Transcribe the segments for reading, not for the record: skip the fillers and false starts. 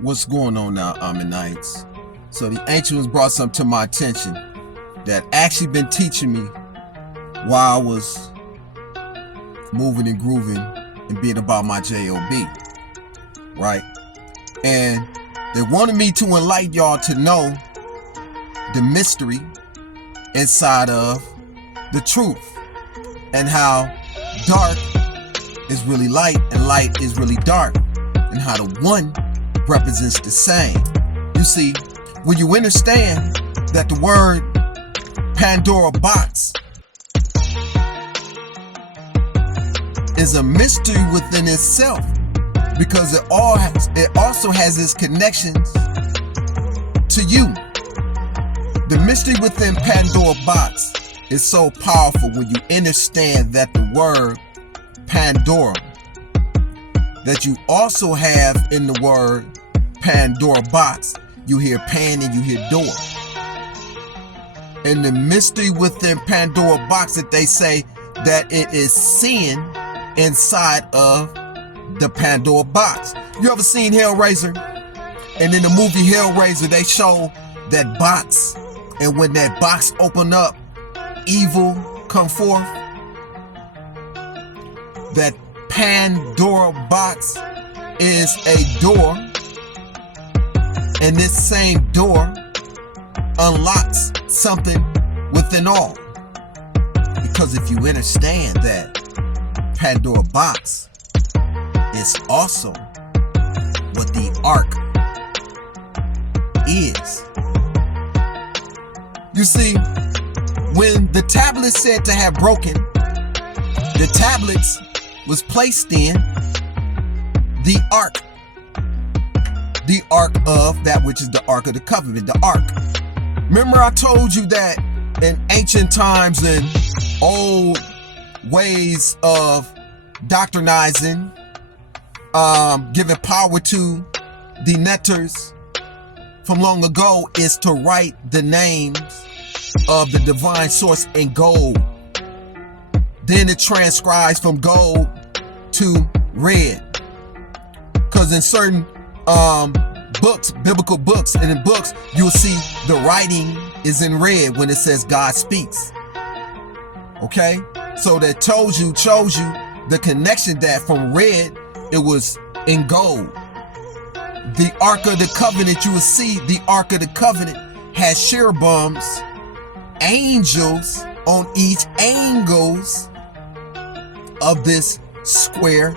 What's going on now, Ammonites? So the ancients brought something to my attention that actually been teaching me while I was moving and grooving and being about my J.O.B. Right? And they wanted me to enlighten y'all to know the mystery inside of the truth and how dark is really light and light is really dark, and how the one represents the same. You see, when you understand that the word Pandora box is a mystery within itself, because it also has its connections to you. The mystery within Pandora box is so powerful when you understand that the word Pandora, that you also have in the word Pandora box, you hear pan and you hear door. And the mystery within Pandora box, that they say that it is sin inside of the Pandora box. You ever seen Hellraiser? And in the movie Hellraiser, they show that box, and when that box open up, evil come forth. That Pandora box is a door, and this same door unlocks something within all. Because if you understand that Pandora box is also what the Ark is. You see, when the tablets said to have broken, the tablets was placed in the Ark. The Ark of that which is the Ark of the Covenant, the Ark. Remember I told you that in ancient times and old ways of doctrinizing, giving power to the netters from long ago, is to write the names of the divine source in gold. Then it transcribes from gold to red. Because in certain books, biblical books, and in books, you'll see the writing is in red when it says God speaks. Okay? So that chose you the connection that from red, it was in gold. The Ark of the Covenant, you will see the Ark of the Covenant has cherubims, angels on each angles of this square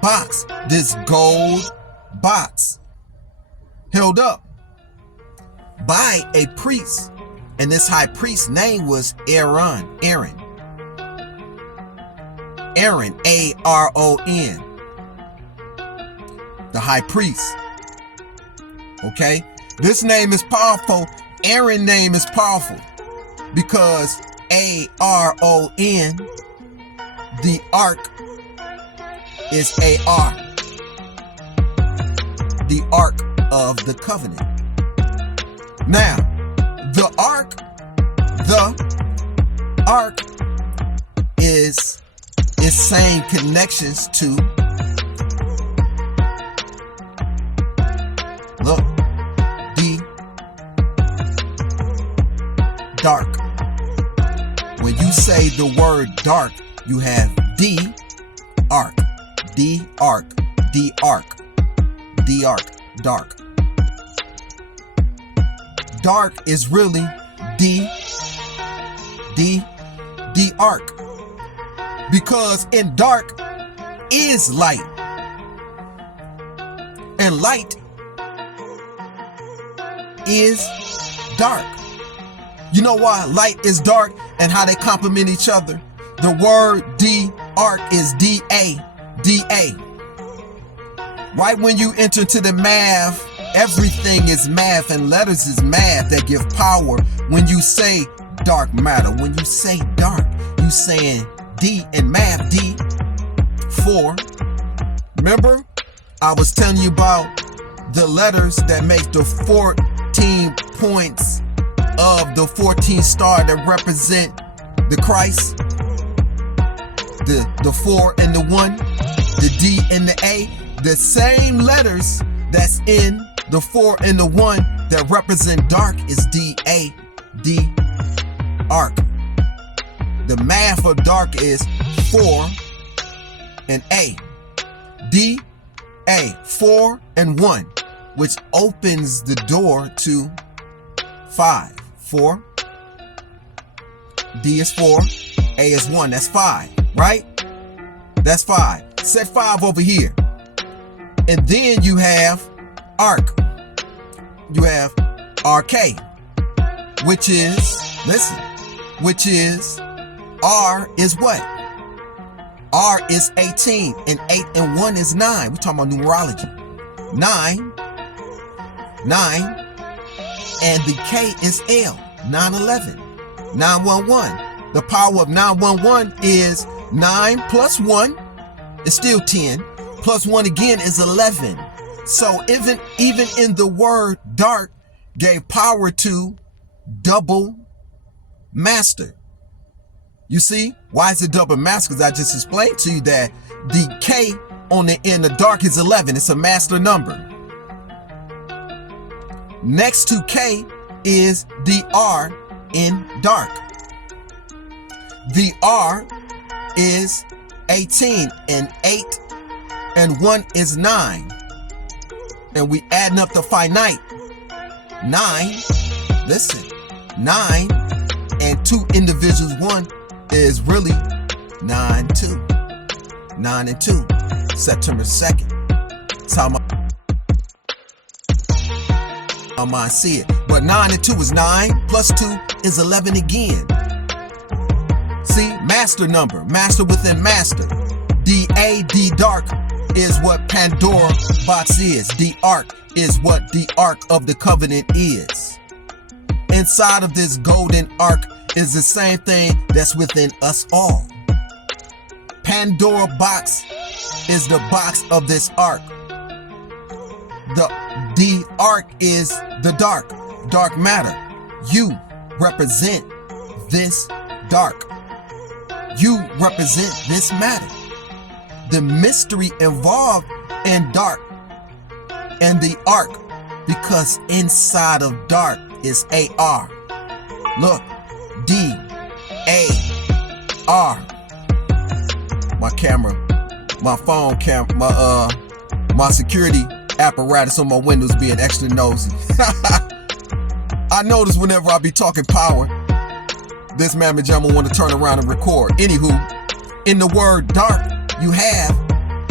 box, this gold box, held up by a priest. And this high priest's name was Aaron, A-R-O-N, the high priest. Okay, this name is powerful. Aaron's name is powerful because A-R-O-N, the Ark is A-R, the Ark of the Covenant. Now, the Ark is its same connections to, look, the dark. When you say the word dark, you have the Ark, the Ark, the Ark, the Ark, dark. Dark is really the Ark, because in dark is light, and light is dark. You know why light is dark and how they complement each other? The word Ark is D-A. Right when you enter into the math, everything is math, and letters is math that give power. When you say dark matter, when you say dark, you saying D in math, D, 4. Remember, I was telling you about the letters that make the 14 points of the 14 star that represent the Christ, the 4 and the 1, the D and the A, the same letters that's in The 4 and the 1 that represent dark is D-A, D, arc. The math of dark is 4 and A. D, A, 4 and 1, which opens the door to 5. 4. D is 4. A is 1. That's 5, right? That's 5. Set 5 over here. And then you have arc. You have RK, which is, listen, which is, R is what? R is 18, and 8 and 1 is 9. We're talking about numerology. 9, and the K is L, 911, 911. The power of 911 is 9 plus 1 is still 10, plus 1 again is 11. So even in the word dark gave power to double master. You see, why is it double master? Because I just explained to you that the K on the end of dark is 11. It's a master number. Next to K is the R in dark. The R is 18, and 8 and 1 is 9. And we adding up the finite. 9, listen, 9 and 2 individuals, 1 is really 9, 2. 9 and 2, September 2nd. That's how my mind see it. But 9 and 2 is 9, plus 2 is 11 again. See, master number, master within master. D-A, D dark is what Pandora box is. The ark is what the ark of the covenant is. Inside of this golden ark is the same thing that's within us all. Pandora box is the box of this ark. The ark is the dark matter. You represent this dark. You represent this matter. The mystery involved in dark and the ark, because inside of dark is AR. Look, D-A-R. My camera, my phone camera, my security apparatus on my windows being extra nosy. I notice whenever I be talking power, this mamma jamma want to turn around and record. Anywho, in the word dark, you have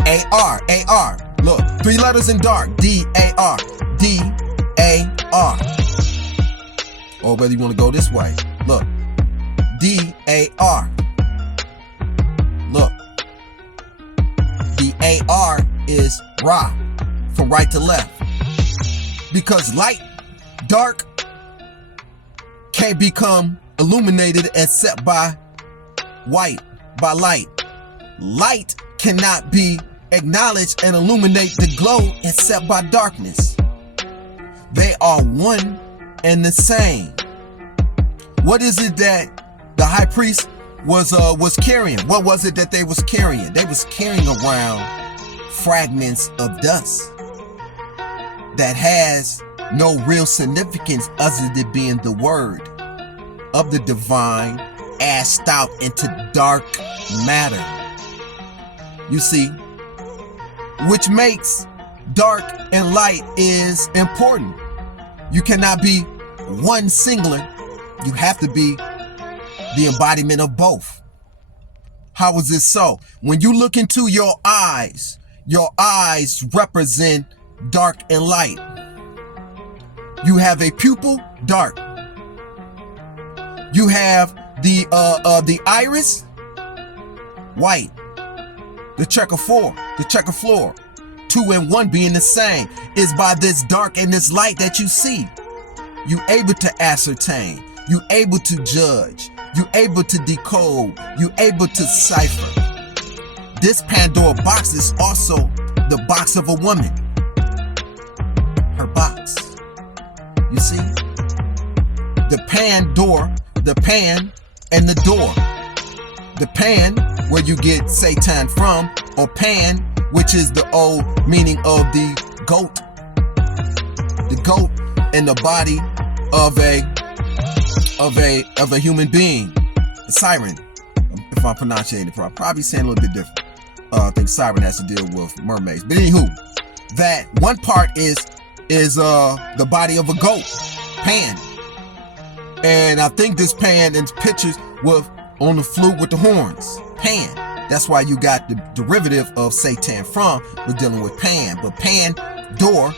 A-R. Look, 3 letters in dark. D-A-R. D-A-R. Or whether you want to go this way. Look. D-A-R. Look. The A-R is Ra. From right to left. Because light, dark, can't become illuminated except by white, by light. Light cannot be acknowledged and illuminate the glow except by darkness. They are one and the same. What is it that the high priest was carrying? What was it that they was carrying? They was carrying around fragments of dust that has no real significance other than being the word of the divine asked out into dark matter. You see, which makes dark and light is important. You cannot be one singular. You have to be the embodiment of both. How is this so? When you look into your eyes represent dark and light. You have a pupil, dark. You have the iris, white. The checker floor, 2 and 1 being the same, is by this dark and this light that you see. You able to ascertain, you able to judge, you able to decode, you able to cipher. This Pandora box is also the box of a woman. Her box. You see? The Pandora, the pan and the door. The pan, where you get Satan from, or pan, which is the old meaning of the goat. The goat in the body of a human being. A siren, if I'm pronouncing it properly. Probably saying a little bit different. I think siren has to deal with mermaids. But anywho, that one part is the body of a goat, Pan. And I think this Pan in pictures with on the flute with the horns, Pan. That's why you got the derivative of Satan from, we're dealing with Pan. But Pandora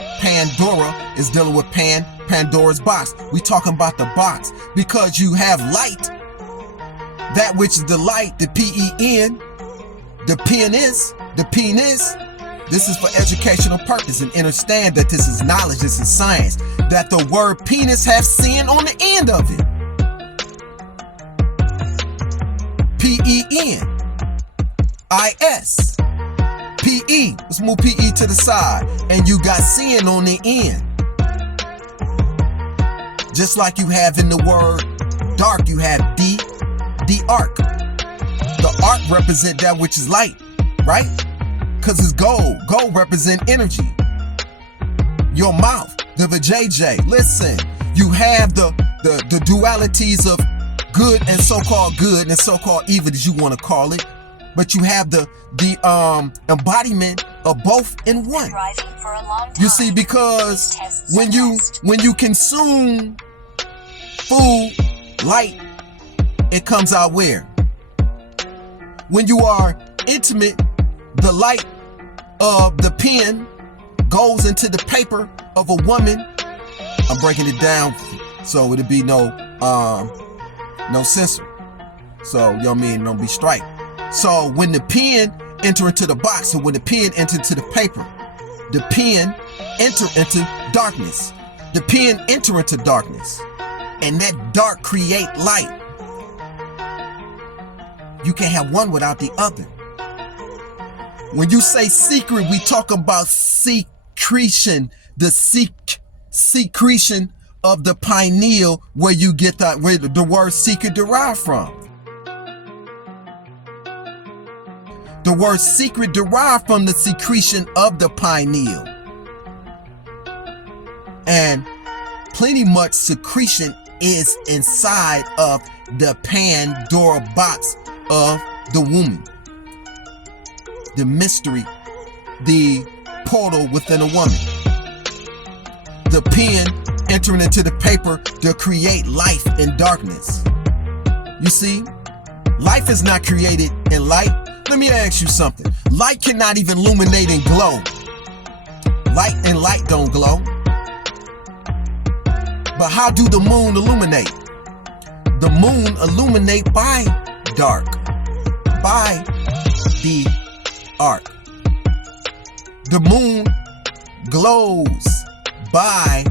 is dealing with Pandora's box. We talking about the box because you have light, that which is the light, the P-E-N, the penis. This is for educational purpose, and understand that this is knowledge, this is science, that the word penis has sin on the end of it. P-E-N-I-S. P-E. Let's move P-E to the side. And you got sin on the end. Just like you have in the word dark, you have D, the arc. The arc represent that which is light, right? Because it's gold. Gold represent energy. Your mouth, the vajayjay. Listen, you have the dualities of good and so-called good and so-called evil, as you want to call it. But you have the embodiment of both in one. You see, because when you consume food, light, it comes out where? When you are intimate, the light of the pen goes into the paper of a woman. I'm breaking it down so it'll be no censor. So, you know what I mean? Don't be strike. So when the pen enter into the box, or when the pen enter into the paper, the pen enter into darkness. The pen enter into darkness. And that dark create light. You can't have one without the other. When you say secret, we talk about secretion. The secretion of the pineal, where you get that, where the word secret derived from. The word secret derived from the secretion of the pineal. And plenty much secretion is inside of the Pandora box of the woman. The mystery, the portal within a woman. The pen entering into the paper to create life in darkness. You see, life is not created in light. Let me ask you something. Light cannot even illuminate and glow. Light and light don't glow. But how do the moon illuminate? The moon illuminate by dark. By the arc. The moon glows by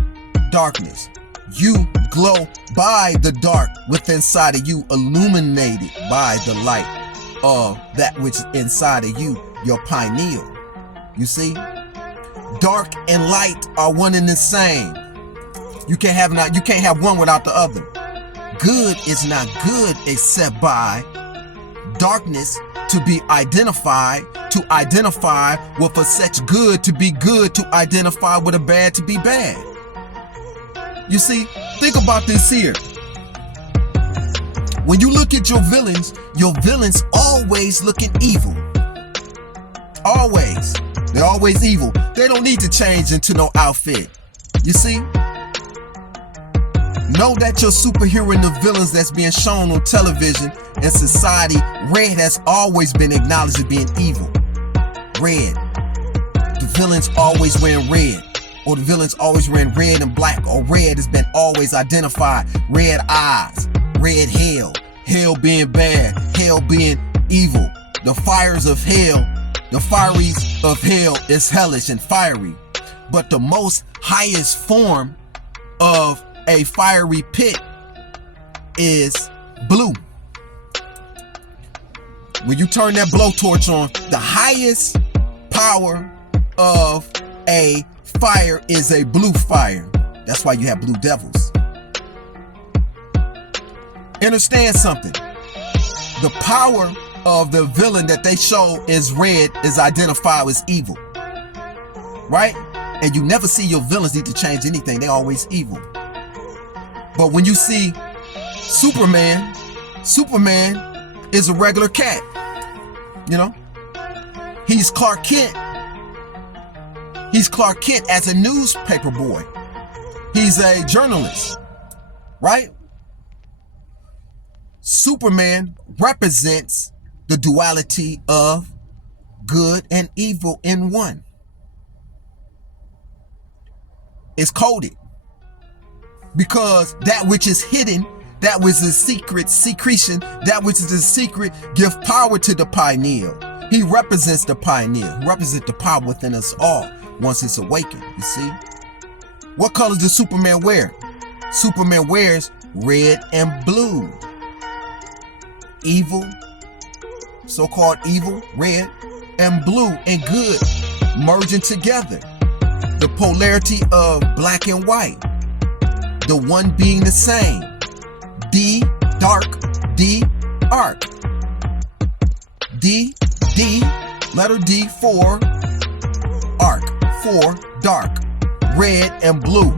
darkness. You glow by the dark within inside of you, illuminated by the light of that which is inside of you, your pineal. You see, dark and light are one and the same. You can't have one without the other. Good is not good except by darkness to be identified, to identify with a such good to be good, to identify with a bad to be bad. You see, think about this here. When you look at your villains always looking evil. Always. They're always evil. They don't need to change into no outfit. You see? Know that your superhero and the villains that's being shown on television and society, red has always been acknowledged as being evil. Red. The villains always wearing red. Or the villains always wearing red and black. Or red has been always identified. Red eyes. Red hell. Hell being bad. Hell being evil. The fires of hell. The fieries of hell is hellish and fiery. But the most highest form of a fiery pit is blue. When you turn that blowtorch on, the highest power of a fire is a blue fire. That's why you have blue devils. Understand something. The power of the villain that they show is red, is identified as evil. Right? And you never see your villains need to change anything. They're always evil. But when you see Superman, Superman is a regular cat. You know? He's Clark Kent. He's Clark Kent as a newspaper boy. He's a journalist, right? Superman represents the duality of good and evil in one. It's coded because that which is hidden, that which is secret, secretion, that which is the secret, give power to the pineal. He represents the pineal. He represents the power within us all once it's awakened, you see? What colors does Superman wear? Superman wears red and blue. Evil, so-called evil, red and blue and good merging together. The polarity of black and white. The one being the same. D, dark, D, arc. D, letter D, for arc, for dark. Red and blue,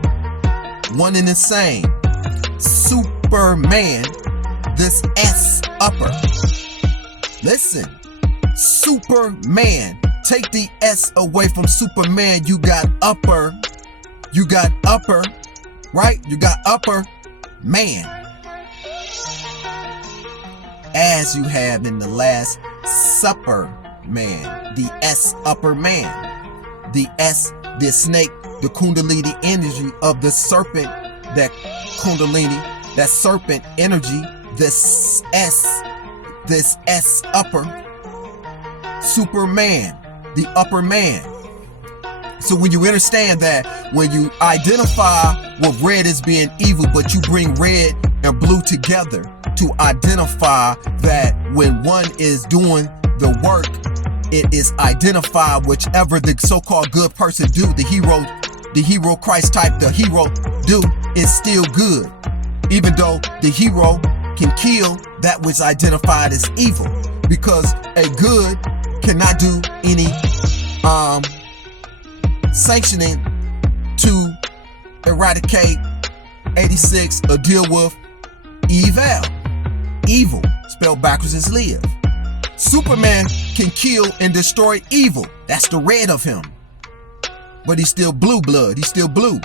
one and the same. Superman, this S upper. Listen, Superman. Take the S away from Superman. You got upper. You got upper, right? You got upper man. As you have in the Last Supper man. The S upper man. The S, the snake, the kundalini energy of the serpent, that kundalini, that serpent energy, this S upper, Superman, the upper man. So when you understand that, when you identify with red as being evil, but you bring red and blue together to identify that when one is doing the work, it is identified whichever the so-called good person do, the hero Christ type, the hero do is still good. Even though the hero can kill that which identified as evil. Because a good cannot do any sanctioning to eradicate 86 or deal with evil. Evil, spelled backwards, is live. Superman can kill and destroy evil. That's the red of him. But he's still blue blood. He's still blue.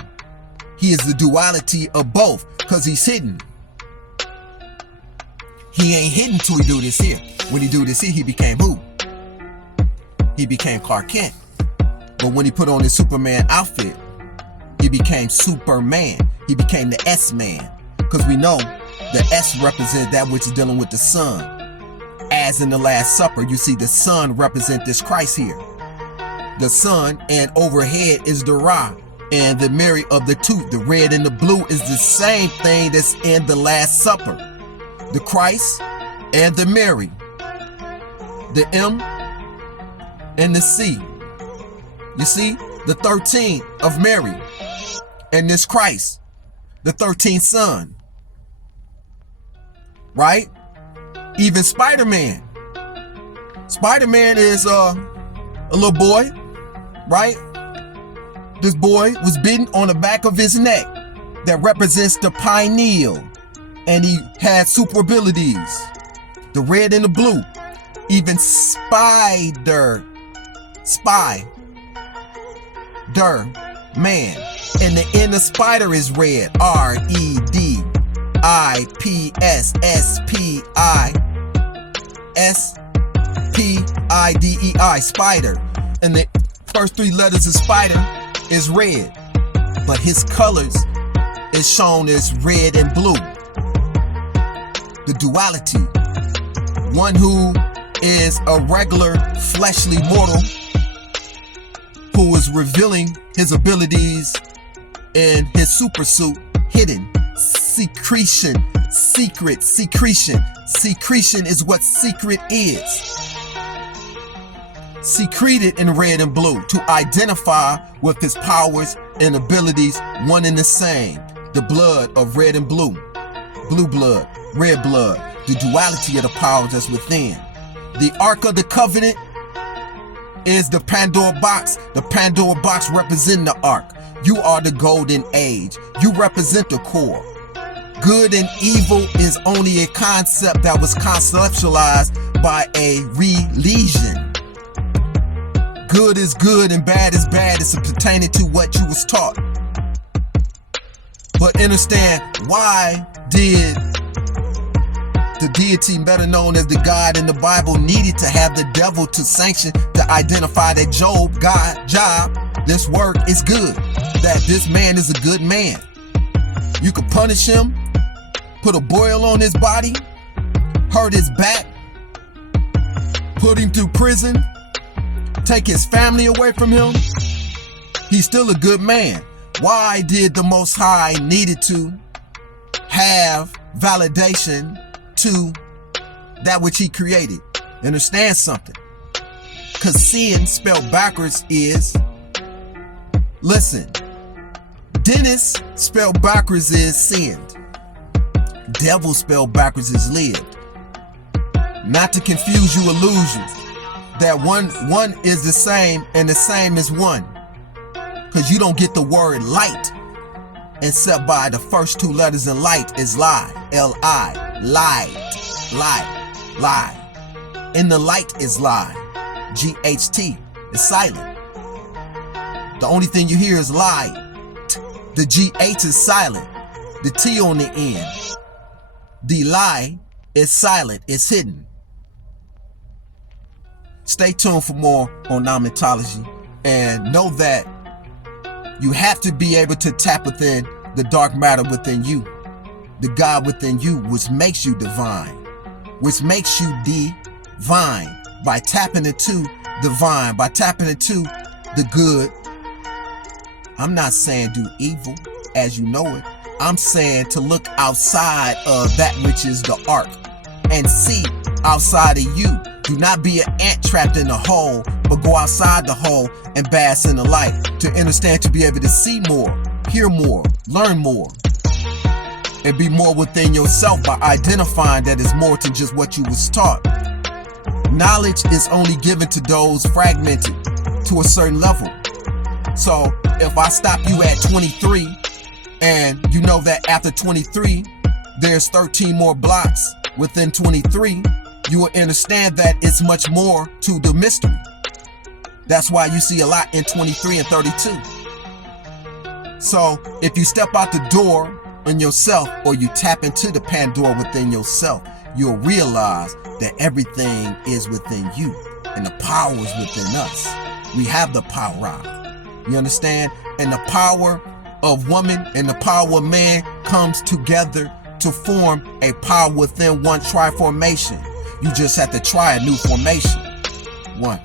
He is the duality of both because he's hidden. He ain't hidden till he do this here. When he do this here, he became who? He became Clark Kent. But when he put on his Superman outfit, he became Superman. He became the S-man. Because we know the S represents that which is dealing with the sun. As in the Last Supper, you see the sun represent this Christ here. The sun, and overhead is the Ra, and the Mary of the tooth. The red and the blue is the same thing that's in the Last Supper. The Christ and the Mary. The M and the C. You see, the 13 of Mary and this Christ, the 13th son. Right? Even Spider-Man. Spider-Man is a little boy, right? This boy was bitten on the back of his neck. That represents the pineal. And he had super abilities. The red and the blue. Even Spider-Man. And the end of spider is red. R-E-D-I-P-S-S-P-I-S-P-I-D-E-I, spider. And the first three letters of spider is red. But his colors is shown as red and blue. The duality. One who is a regular fleshly mortal who is revealing his abilities in his super suit, hidden. Secretion, secret, secretion. Secretion is what secret is. Secreted in red and blue to identify with his powers and abilities, one and the same. The blood of red and blue. Blue blood, red blood. The duality of the powers that's within. The Ark of the Covenant is the Pandora box. The Pandora box represents the ark. You are the golden age. You represent the core. Good and evil is only a concept that was conceptualized by a religion. Good is good and bad is bad. It's pertaining to what you was taught. But understand, why did the deity, better known as the God in the Bible, needed to have the devil to sanction to identify that Job, this work is good, that this man is a good man. You could punish him, put a boil on his body, hurt his back, put him through prison, take his family away from him. He's still a good man. Why did the Most High needed to have validation to that which he created? Understand something. Because sin spelled backwards is, listen, Dennis spelled backwards is sinned. Devil spelled backwards is lived. Not to confuse you illusions that one is the same and the same is one. Because you don't get the word light except by the first two letters in light is lie. L-I. Light. Light. Lie. And the light is lie. G-H-T. It's silent. The only thing you hear is light. The G-H is silent. The T on the end. The lie is silent. It's hidden. Stay tuned for more on Numerology, and know that you have to be able to tap within the dark matter within you, the God within you, which makes you divine, which makes you divine by tapping into divine, by tapping into the good. I'm not saying do evil as you know it. I'm saying to look outside of that which is the ark and see outside of you. Do not be an ant trapped in a hole, but go outside the hole and bask in the light to understand, to be able to see more, hear more, learn more, and be more within yourself by identifying that it's more than just what you was taught. Knowledge is only given to those fragmented to a certain level. So if I stop you at 23 and you know that after 23 there's 13 more blocks within 23, you will understand that it's much more to the mystery. That's why you see a lot in 23 and 32. So if you step out the door in yourself, or you tap into the Pandora within yourself, you'll realize that everything is within you and the power is within us. We have the power. You understand? And the power of woman and the power of man comes together to form a power within one tri-formation. You just have to try a new formation. One.